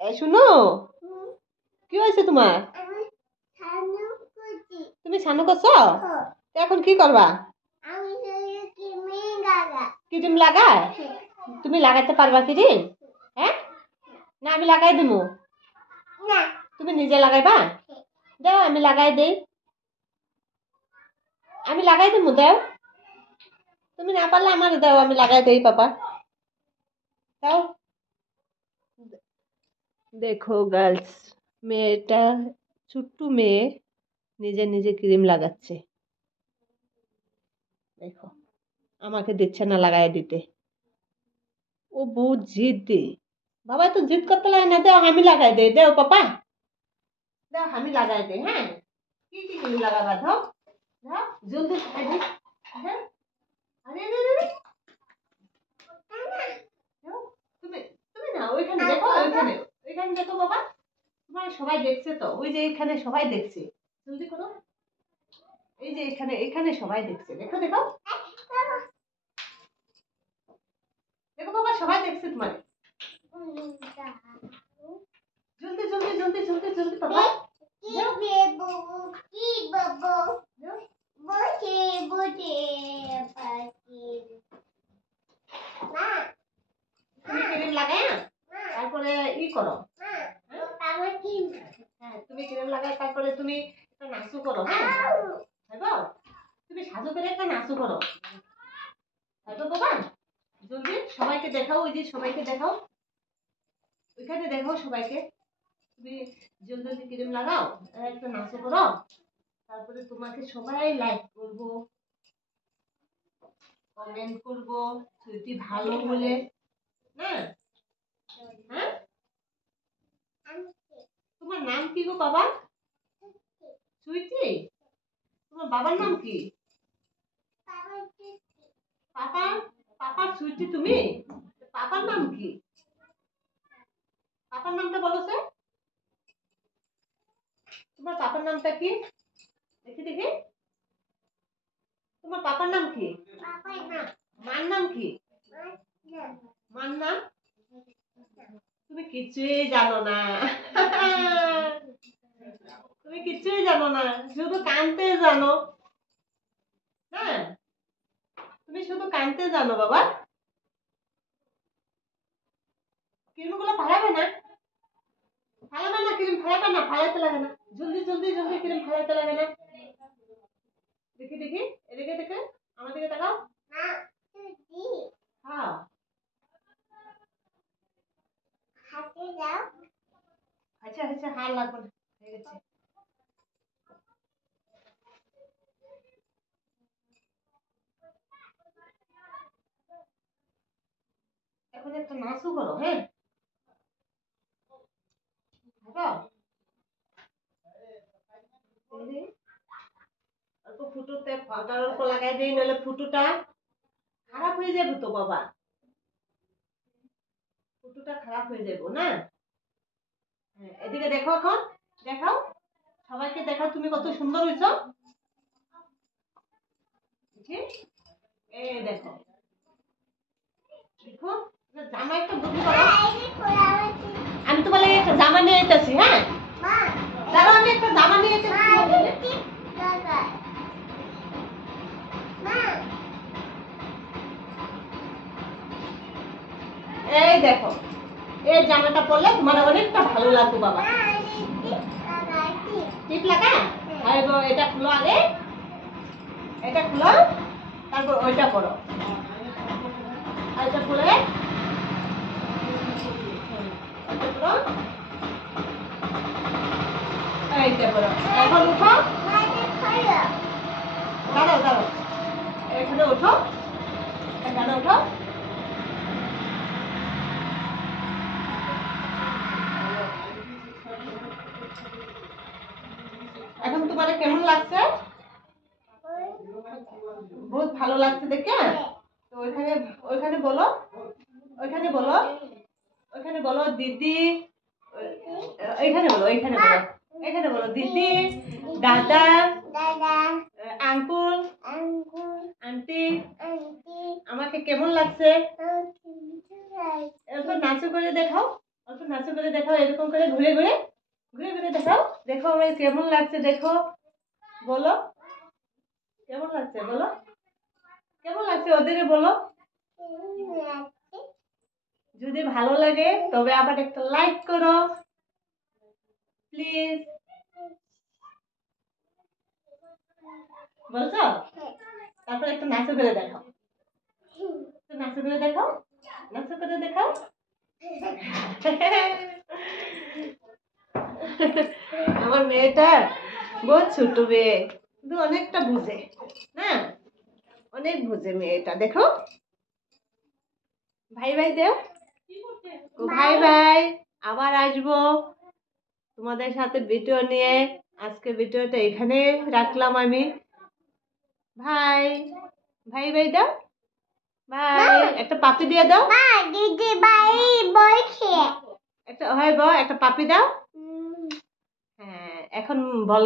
শুনো, কি হয়েছে তোমার? তুমি ছানু করছো? এখন কি করবা? ক্রিম লাগায়? তুমি লাগাইতে পারবা ক্রিম? হ্যাঁ, না আমি লাগাই দিমু। তুমি নিজে লাগাইবা? দাও আমি লাগাই দেই। আমি লাগাই দিমু, দাও। তুমি না পারলে আমার দাও, আমি লাগাই দেই পাপা। দাও। দেখো গার্লস, মেয়েটা ছোট্ট মেয়ে নিজে নিজে ক্রিম লাগাচ্ছে। দেখো, আমাকে দিচ্ছে না লাগাই দিতে। ও বহুত জিদ্দি। বাবা তো জিদ করতে লাগে না, দাও আমি লাগাই দেই। দাও পাপা, দাও আমি লাগাই দেই। হ্যাঁ, কি কি ক্রিম লাগাবা? দাও দাও, জলদি লাগাই দিই। হ্যাঁ, আরে আরে আরে, দাও। তুমি তুমি না ওইখানে দেখো, ওইখানে ওইখানে দেখো বাবা, তোমার সবাই দেখছে তো, ওই যে এখানে সবাই দেখছে। জলদি করো, এই যে এখানে এখানে সবাই দেখছে। দেখো দেখো দেখো বাবা, সবাই দেখছে তোমার। জলদি জলদি জলদি জলদি জলদি পাপা, তুমি ক্রিম লাগাই তারপরে ই করো। হ্যাঁ, তুমি ক্রিম লাগাই তারপরে তুমি একটা নাচু করো। হ্যাঁ, হ্যাঁ, তুমি সাজু করে একটা নাচু করো। হ্যাঁ বাবা, জলদি সবাইকে দেখাও, ওই যে সবাইকে দেখাও, ওইখানে দেখাও সবাইকে। তুমি জলদি জলদি ক্রিম লাগাও, একটা নাচু করো, তারপরে তোমাকে সবাই লাইক করবো, কমেন্ট করবো, সুইটি ভালো বলে। হ্যাঁ, হ্যাঁ, তোমার নাম কি গো বাবা? সুইটি। তোমার বাবার নাম কি? পাপা। পাপার সুইটি তুমি? পাপার নাম কি? পাপার নামটা বলো স্যার। তোমার পাপার নামটা কি? দেখি দেখি, তোমার পাপার নাম কি? মার নাম কি? মার নাম? তুমি কিছুই জানো না। তুমি কিছুই জানো না, শুধু কানতে জানো। হ্যাঁ, তুমি শুধু কানতে জানো বাবা। ক্রিমগুলো ফালাবে না, ফালাবে না, ক্রিম ফালাবে না, ফালাইতে লাগে না। জলদি জলদি জলদি ক্রিম ফালাইতে লাগে না। দেখি দেখি, এদিকে দেখে, আমার দিকে তাকাও। হ্যাঁ, আচ্ছা আচ্ছা, হার লাগবে না, হয়ে গেছে। এখন একটা নাচু করো। হ্যাঁ, বাবা, অল্প ফুটোতে পাউডার অল্প লাগাই দিই, নাহলে ফুটোটা খারাপ হয়ে যাবে তো বাবা, ফুটোটা খারাপ হয়ে যাবো না। হ্যাঁ, এদিকে দেখো, এখন দেখাও, সবাইকে দেখাও তুমি কত সুন্দর হয়েছো। এই দেখো, দেখো, জামা একটা বুদ্ধি করো। আমি তোমার লাগে একটা জামা নিয়ে যেতেছি। হ্যাঁ, দাঁড়াও, আমি একটা জামা নিয়ে যেতেছি। এই দেখো, এই জামাটা পরলে তোমার অনেকটা ভালো লাগবে বাবা। টিপ লাগা? আর এটা খুলো আগে, এটা খুলো, তারপর ওইটা পরো, আর এটা খুলে এটা পরো, এইটা পরো। এখন উঠো, দাঁড়াও দাঁড়াও, এখানে উঠো, এখানে উঠো। এখন তোমার কেমন লাগছে? বহুত ভালো লাগছে দেখে? তো ওইখানে ওইখানে বলো, ওইখানে বলো, ওইখানে বলো দিদি, এইখানে বলো, এইখানে বলো, এখানে বলো দিদি, দাদা, আঙ্কুল, আন্টি, আমাকে কেমন লাগছে? এরপর নাচু করে দেখাও। অল্প নাচু করে দেখাও, এরকম করে ঘুরে ঘুরে ঘুরে ঘুরে দেখাও। দেখো আমার কেমন লাগছে, দেখো বলো কেমন লাগছে, বলো কেমন লাগছে ওদের বলো। যদি ভালো লাগে তবে আবার একটা লাইক করো প্লিজ, বলছো? তারপর একটু নাচু করে দেখাও, একটু নাচু করে দেখাও, নাচু করে দেখাও। আমার মেয়েটা বহুত ছোট মেয়ে, কিন্তু অনেকটা বুঝে না, অনেক বুঝে মেয়েটা। দেখো ভাই ভাই দেও, ভাই ভাই, আবার আসবো তোমাদের সাথে ভিডিও নিয়ে। আজকে ভিডিওটা এখানে রাখলাম আমি। ভাই ভাই ভাই দাও, ভাই একটা পাপি দিয়ে দাও, দিদি ভাই বলছে একটা হয় গো, একটা পাপি দাও। হ্যাঁ এখন বল